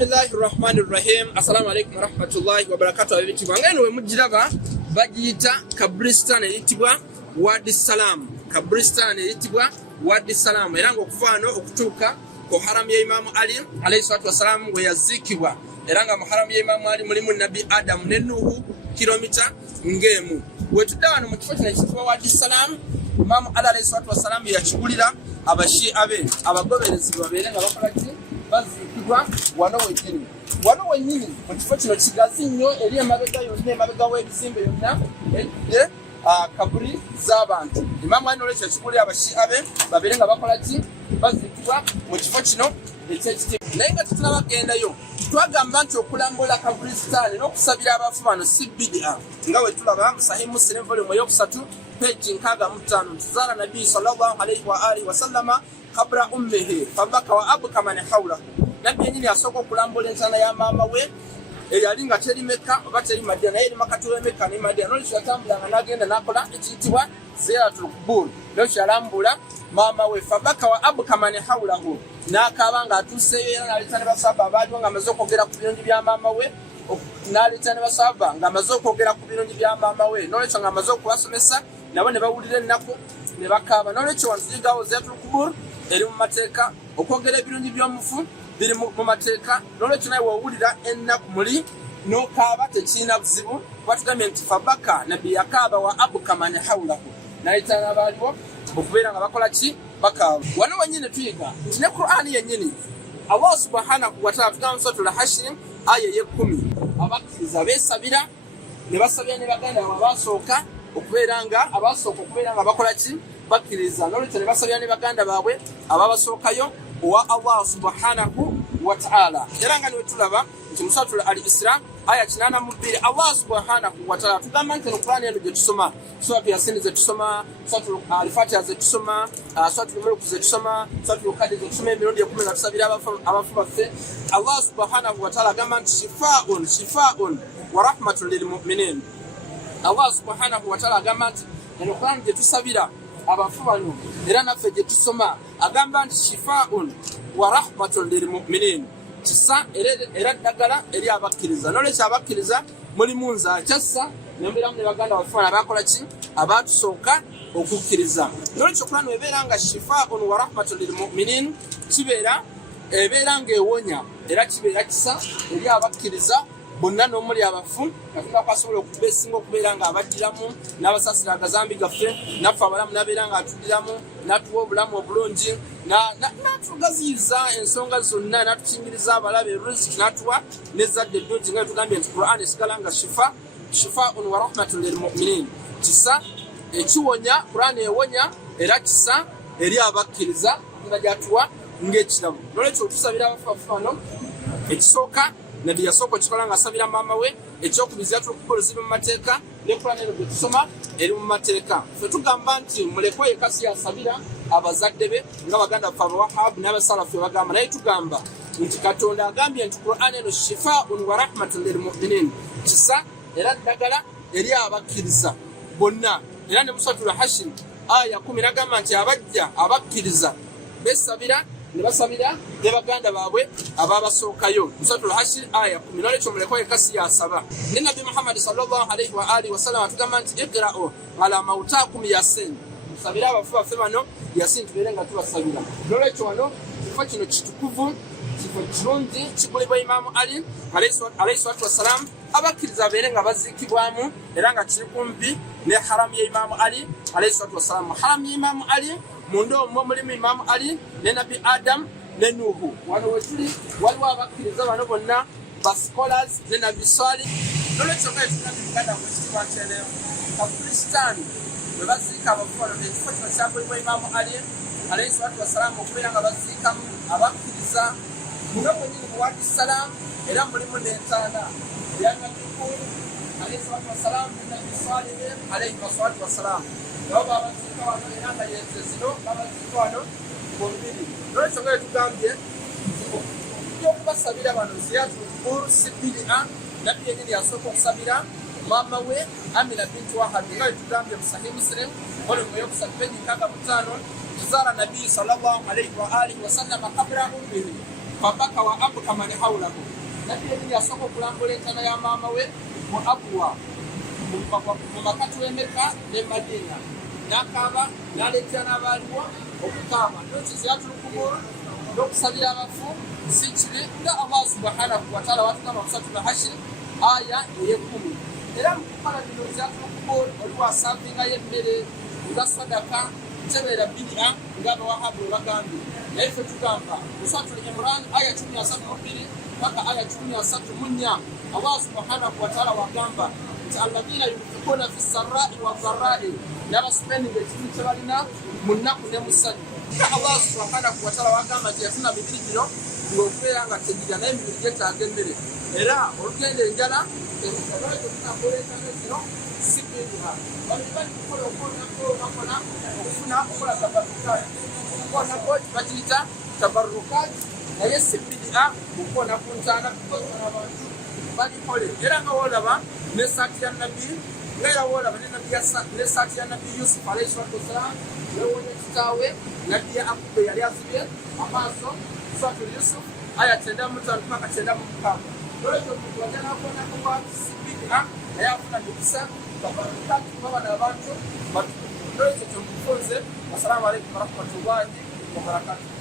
Bismillahirrahmanirrahim. Assalamu alaikum warahmatullahi wabarakatuh. Abiti bangene we mujiraba bagiyita kabristan eyitibwa Wadi Salam. Kabristan eyitibwa Wadi Salam. Era nga okuvaano okutuuka ku haram ya Imam Ali alayhi salatu wasalam we yazikibwa. Era nga mu haram ya Imam Ali mulimu Nabi Adam ne Nuhu kilomita ngemu. We tudawano mu kifo kino ekitibwa Wadi Salam, Imam Ali alayhi salatu wasalam yakigulira abashi abe abagoberezi babeere nga bakola ki bazikibwa wano wenyini. Wano wenyini mu kifo kino kigazi nnyo eri emabega yonna, emabega w'ebizimbe yonna ejjudde kaburi z'abantu. Imam Ali n'olwekyo yakigulira abashi abe babeere nga bakola ki bazikibwa mu kifo kino ekyekitiibwa. Naye nga tetunabagendayo twagamba nti okulambula kaburisitaani n'okusabira abafu bano si bidia nga we tulaba mu Sahih Muslim volume eyokusatu page 65 tuzara Nabii sallallahu alayhi wa alihi wa sallama kabra ummihi fabaka wa abka man hawlahu. Nabbi yennyini asooka okulambula entaana ya maama we eyali nga teri Mekka oba teri Madina, naye eri makati we Mekka ne Madina. N'olwekyo yatambulanga n'agenda n'akola ekiyitibwa ziyaratul qubur. N'olwekyo yalambula maama we fabaka wa abka man hawlahu, n'akaaba ng'atuuseeyo era n'aleeta ne basahaba abaaliwo ng'amaze okwogera ku birungi bya maama we, n'aleeta ne basahaba ng'amaze okwogera ku birungi bya maama we. N'olwekyo ng'amaze okubasomesa nabo ne bawulira ennaku ne bakaaba. N'olwekyo wano tuligawo ziyaratul qubur eri mu mateeka, okwogera ebirungi by'omufu biri mu mateeka. N'olwekyo naye wawulira ennaku muli n'okaaba tekirina buzibu. Batugambye nti fabaka Nabbi yakaaba wa abka man hawlahu, n'aleeta n'abaaliwo okubeera nga bakola ki bakaaba. Wano wennyini tuyiga nti ne Qur'ani yennyini Allah subhanahu wa ta'ala tugamba mu suratul Hashr aya ey'ekkumi abakkiriza beesabira ne basabira ne baganda baabwe abasooka okubeera nga bakola ki bakkiriza. N'olwekyo ne basabira ne baganda baabwe ababasookayo owa Allah subhanahu wa ta'ala. Era nga niwe tulaba nti mu suratul Al-Isra aya 82 Allah subhanahu wa ta'ala tugamba nti Qur'ani eno gye tusoma, suratul Yasin ze tusoma, suratul Al-Fatiha ze tusoma, suratul Mulk ze tusoma, suratul Qadr ze tusoma, emirundi 10 nga tusabira abafu baffe. Allah subhanahu wa ta'ala agamba nti shifaa'un wa rahmatun lil mu'minin. Allah subhanahu wa ta'ala agamba nti eno Qur'ani gye tusabira abafu bano era naffe gye tusoma agamba nti shifaa'un wa rahmatun lil mu'minin, kisa era ddagala eri abakkiriza. N'olwekyo abakkiriza mulimu nze akyassa nembeeramu ne baganda baffe bano abakola ki abaatusooka okukkiriza. N'olwekyo Qur'ani ebeera nga shifaa'un wa rahmatun lil mu'minin ebeera ng'ewonya era kibeera kisa eri abakkiriza bonna n'omuli abafu. Katonda kwasobola okubeesinga okubeera nga abaddiramu n'abasaasira agazambi gaffe, naffe abalamu n'abeera nga atudiramu n'atuwa obulamu obulungi, n'atugaziyiza ensonga zonna, n'atukingiriza abalabe riziki, n'atuwa n'ezzadde eddungi nga tugambye nti Qur'ani esigala nga shifaa'un wa rahmatun lil mu'minin, kisa ekiwonya. Qur'ani ewonya era kisa eri abakkiriza nga gyatuwa ng'ekirabo. N'olwekyo tusabira abafu bano ekisooka Nabbi yasooka okikola ng'asabira maama we, ekyokubiri ziyaratul qubur ziri mu mateeka, ne Qur'ani eno gye tusoma eri mu mateeka. Ffe tugamba nti mulekwa yekka si yasabira abazadde be nga baganda baffe Abawahabu n'Abasalafu bwe bagamba, naye tugamba nti Katonda agambye nti Qur'ani eno shifaa'un wa rahmatun lil mu'minin, kisa era ddagala eri abakkiriza bonna. Era ne mu suratul Hashr aya 10 n'agamba nti abajja abakkiriza beesabira ne basabira ne baganda baabwe ababasookayo. Suratul Hashr aya 10. N'olwekyo mulekwa yekka si yasaba. Ne Nabi Muhammad sallallahu alayhi wa alihi wa sallam atugamba nti iqra'u ala mawtaakum Yasin, musabire abafu baffe bano Yasin, tubeere nga tubasabira. N'olwekyo wano kifo kino kitukuvu, kifo kirungi, kigulibwa Imam Ali alayhi salatu wassalam, abakkiriza babeere nga baziikibwamu era nga kiri kumpi ne haram ya Imam Ali alayhi salatu wassalam. Haram ya Imam Ali munda omwo mulimu Imam Ali ne Nabi Adam ne Nuhu. Wano wetuli waliwo abakkiriza bano bonna ba scholars ne Nabi Salih. N'olwekyo nga etuganda mukitiibwa kyeleero Kaburisitaani bwe baziika abafu bano ekifo kino kyagulibwa Imam Ali alayhi salatu wassalam okubeera nga baziikamu abakkiriza. Muno mwenyini mu Wadi Salam era mulimu n'entaana ya Nabi Nuhu alayhi salatu wassalam ne Nabi Salih alayhi salatu wassalam. Nabo babaziika wano era nga yente zino babaziika wano mu mubiri. N'olwekyo nga tugambye okubasabira bano ziyaratul qubur si bidia. Nabbi yennyini yasooka okusabira maama we Amina bintu Wahab nga tugambye mu Sahih Muslim volume eyokusatu page 65 tuzaara Nabii sallallahu alayhi wa alihi wa sallam kabra ummihi fabaka wa abuka man hawlahu nabbi yali yasoko kulambula entana ya mama we mu Abwa mu makati w'Emeka ne Madina nakaba naleetera n'abaaliwo okukaaba n'ekiziyatulukubulu n'okusabira abafu sikiri nga Allah subhanahu wa ta'ala watugamba mu Suratul Hashr aya ey'ekumi. Era mu kukola bino ziyatulukubulu oliwo asavingayo emmere nga sadaka tebeera bid'a nga abawahabu bwe bagambye. Naye ffe tugamba mu Suratul Imran aya 13 mpaka aya 14 Allah subhanahu wa ta'ala wagamba nti alladhina yunfiquna fi sarra'i wa dharra'i n'abasipendinga ekintu kye balina mu nnaku ne mu ssanyu. Allah subhanahu wa ta'ala wagamba nti yafuna mibiri gino ng'okubeera nga tegirya naye emibiri gyetaaga emmere. Era olugenda enjala ekyo si bid'a. Bali kukola okufuna okukola tabarrukaati. Okukola bakiyita tabarrukaati naye si bid'a okukola ku ntaana kukola abantu balikole. Era nga woolaba n'essaati ya Nabbi ng'era woolaba n'essaati ya Nabbi Yusuf alayhi salatu wassalaam newonya kitaawe Nabbi Yakub yali azibye amaaso Suratul Yusuf aya 95 mpaka 96. Olwekyo omuntu wajja n'akwonako kwa si bid'a naye afuna mikisa tabarrukaati kuba bano abantu batukuvu. Olwekyo kyo mufunze. Assalamu alaikum warahmatullahi wabarakatuh.